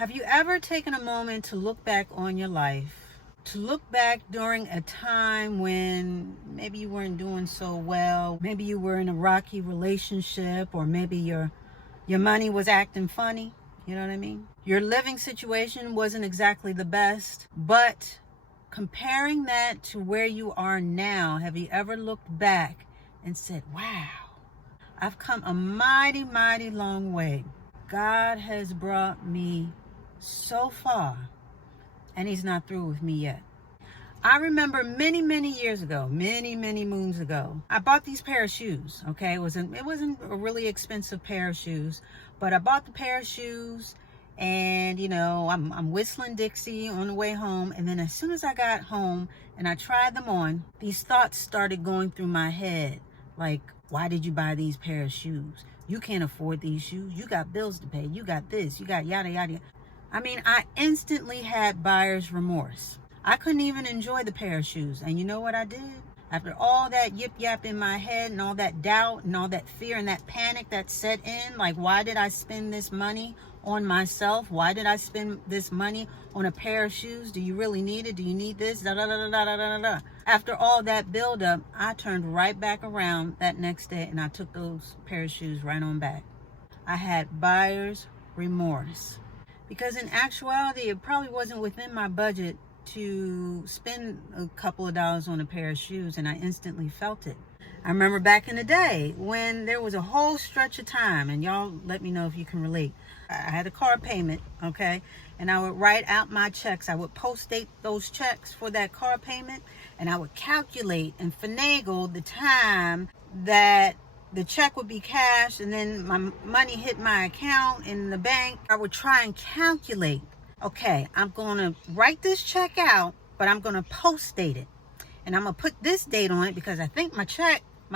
Have you ever taken a moment to look back on your life? To look back during a time when maybe you weren't doing so well, maybe you were in a rocky relationship, or maybe your money was acting funny, you know what I mean? Your living situation wasn't exactly the best, but comparing that to where you are now, have you ever looked back and said, wow, I've come a mighty, mighty long way. God has brought me so far, and he's not through with me yet. I remember many, many years ago, many, many moons ago, I bought these pair of shoes. Okay, it wasn't a really expensive pair of shoes, but I bought the pair of shoes, and I'm whistling Dixie on the way home. And then as soon as I got home and I tried them on, these thoughts started going through my head, like, why did you buy these pair of shoes? You can't afford these shoes. You got bills to pay. You got this. You got yada yada. I mean, I instantly had buyer's remorse. I couldn't even enjoy the pair of shoes. And you know what I did? After all that yip yap in my head and all that doubt and all that fear and that panic that set in, like, why did I spend this money on myself? Why did I spend this money on a pair of shoes? Do you really need it? Do you need this? Da, da, da, da, da, da, da. After all that buildup, I turned right back around that next day and I took those pair of shoes right on back. I had buyer's remorse. Because in actuality, it probably wasn't within my budget to spend a couple of dollars on a pair of shoes, and I instantly felt it. I remember back in the day when there was a whole stretch of time, and y'all let me know if you can relate. I had a car payment, okay? And I would write out my checks. I would post-date those checks for that car payment, and I would calculate and finagle the time that the check would be cashed and then my money hit my account in the bank. I would try and calculate, okay, I'm going to write this check out, but I'm going to post date it. And I'm going to put this date on it because I think my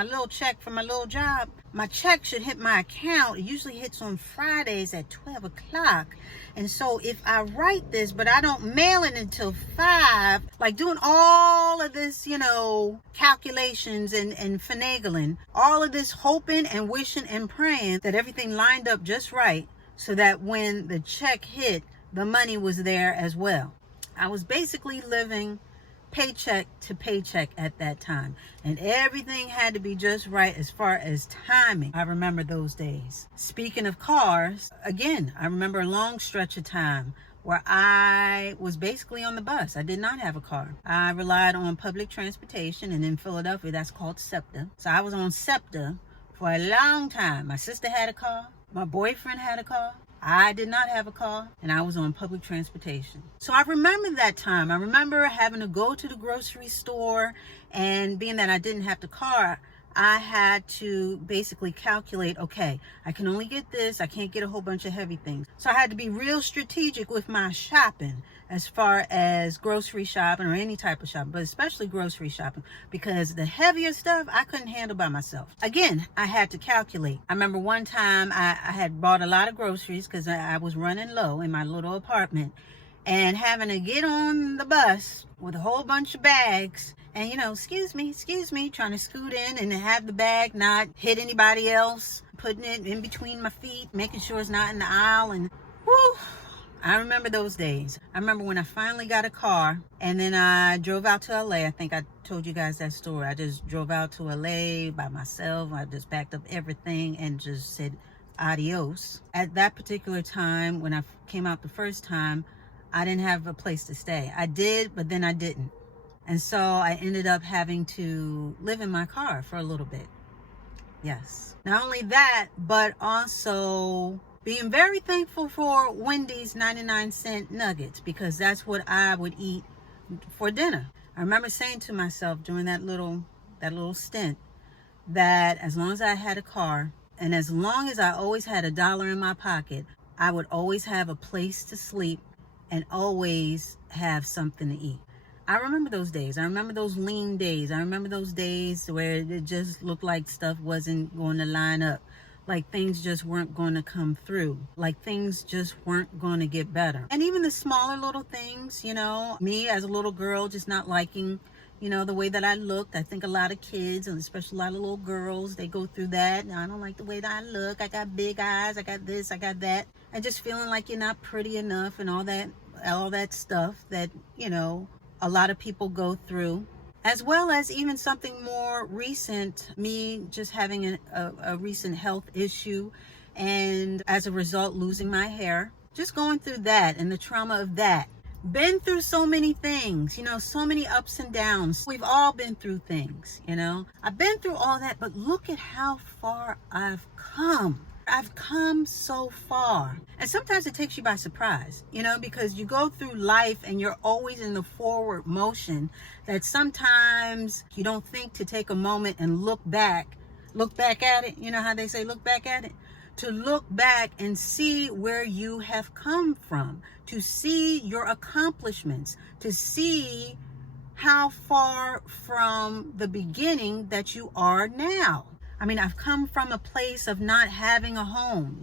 little check from my little job, my check should hit my account. It usually hits on Fridays at 12 o'clock. And so if I write this, but I don't mail it until 5, like doing all of this, calculations and finagling, all of this hoping and wishing and praying that everything lined up just right so that when the check hit, the money was there as well. I was basically living paycheck to paycheck at that time, and everything had to be just right as far as timing. I remember those days. Speaking of cars, again, I remember a long stretch of time where I was basically on the bus. I did not have a car. I relied on public transportation, and in Philadelphia that's called SEPTA. So I was on SEPTA for a long time. My sister had a car, my boyfriend had a car, I did not have a car, and I was on public transportation. So I remember that time. I remember having to go to the grocery store, and being that I didn't have the car, I had to basically calculate, okay, I can only get this. I can't get a whole bunch of heavy things. So I had to be real strategic with my shopping as far as grocery shopping or any type of shopping, but especially grocery shopping, because the heavier stuff I couldn't handle by myself. Again, I had to calculate. I remember one time I had bought a lot of groceries because I was running low in my little apartment, and having to get on the bus with a whole bunch of bags and, excuse me, trying to scoot in and have the bag not hit anybody else, putting it in between my feet, making sure it's not in the aisle. And whew, I remember those days. I remember when I finally got a car, and then I drove out to LA. I think I told you guys that story. I just drove out to LA by myself. I just packed up everything and just said adios. At that particular time, when I came out the first time, I didn't have a place to stay. I did, but then I didn't. And so I ended up having to live in my car for a little bit. Yes. Not only that, but also being very thankful for Wendy's 99-cent nuggets, because that's what I would eat for dinner. I remember saying to myself during that little stint that as long as I had a car and as long as I always had $1 in my pocket, I would always have a place to sleep and always have something to eat. I remember those days. I remember those lean days. I remember those days where it just looked like stuff wasn't going to line up. Like things just weren't going to come through. Like things just weren't going to get better. And even the smaller little things, me as a little girl just not liking, the way that I looked. I think a lot of kids, and especially a lot of little girls, they go through that. I don't like the way that I look. I got big eyes. I got this. I got that. and just feeling like you're not pretty enough and all that stuff that, a lot of people go through, as well as even something more recent, me just having a recent health issue, and as a result losing my hair, just going through that and the trauma of that. Been through so many things, so many ups and downs. We've all been through things, I've been through all that, but look at how far I've come. I've come so far. And sometimes it takes you by surprise, because you go through life and you're always in the forward motion, that sometimes you don't think to take a moment and look back at it. You know how they say look back at it? To look back and see where you have come from, to see your accomplishments, to see how far from the beginning that you are now. I mean, I've come from a place of not having a home,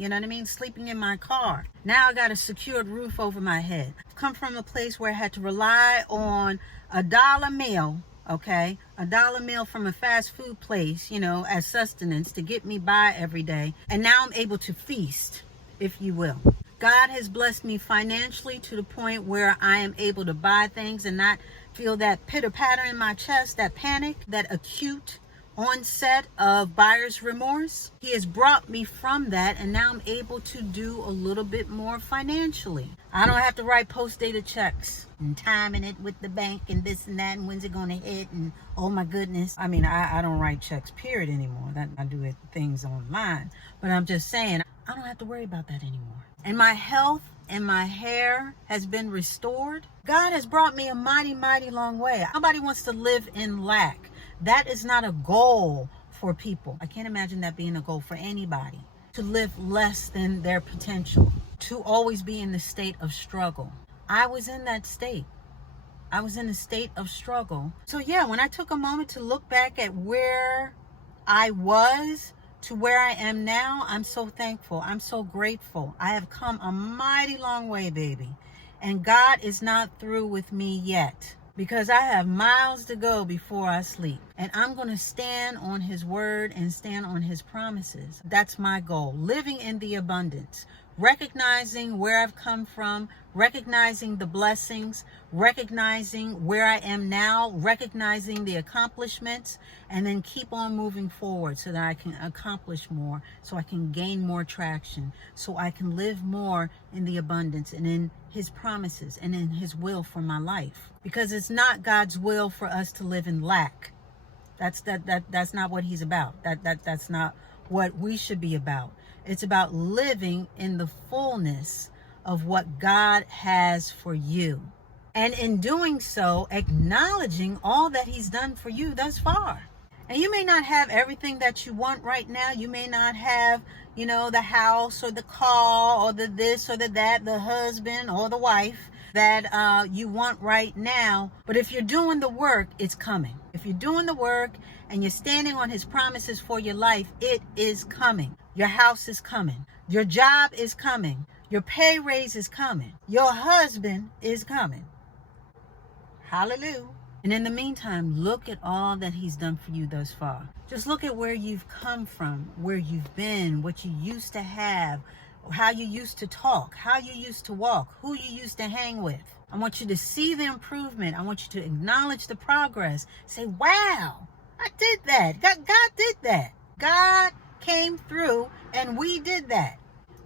sleeping in my car. Now I got a secured roof over my head. I've come from a place where I had to rely on $1 meal, okay? $1 meal from a fast food place, as sustenance to get me by every day. And now I'm able to feast, if you will. God has blessed me financially to the point where I am able to buy things and not feel that pitter-patter in my chest, that panic, that acute onset of buyer's remorse. He has brought me from that, and now I'm able to do a little bit more financially. I don't have to write post-dated checks and timing it with the bank and this and that and when's it going to hit and oh my goodness. I mean, I don't write checks period anymore. I do things online, but I'm just saying I don't have to worry about that anymore. And my health and my hair has been restored. God has brought me a mighty, mighty long way. Nobody wants to live in lack. That is not a goal for people. I can't imagine that being a goal for anybody, to live less than their potential, to always be in the state of struggle. I was in that state. I was in a state of struggle. So yeah, when I took a moment to look back at where I was to where I am now, I'm so thankful. I'm so grateful. I have come a mighty long way, baby. And God is not through with me yet, because I have miles to go before I sleep. And I'm going to stand on his word and stand on his promises. That's my goal. Living in the abundance. Recognizing where I've come from. Recognizing the blessings. Recognizing where I am now. Recognizing the accomplishments. And then keep on moving forward so that I can accomplish more. So I can gain more traction. So I can live more in the abundance and in his promises and in his will for my life. Because it's not God's will for us to live in lack. That's not what he's about. That's not what we should be about. It's about living in the fullness of what God has for you. And in doing so, acknowledging all that he's done for you thus far. And you may not have everything that you want right now. You may not have, the house or the car or the this or the that, the husband or the wife that you want right now. But if you're doing the work, it's coming. If you're doing the work and you're standing on his promises for your life, it is coming. Your house is coming. Your job is coming. Your pay raise is coming. Your husband is coming. Hallelujah. And in the meantime, look at all that he's done for you thus far. Just look at where you've come from, where you've been, what you used to have, how you used to talk, how you used to walk, who you used to hang with. I want you to see the improvement. I want you to acknowledge the progress. Say, wow, I did that. God did that. God came through and we did that.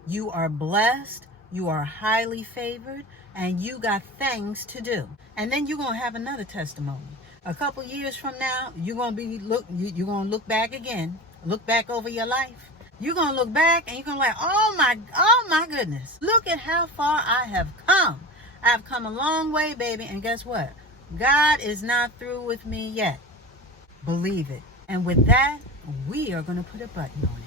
You are blessed. You are highly favored. And you got things to do. And then you're going to have another testimony. A couple years from now, you're going to look back again. Look back over your life. You're going to look back and you're going to be like, oh my goodness. Look at how far I have come. I've come a long way, baby. And guess what? God is not through with me yet. Believe it. And with that, we are going to put a button on it.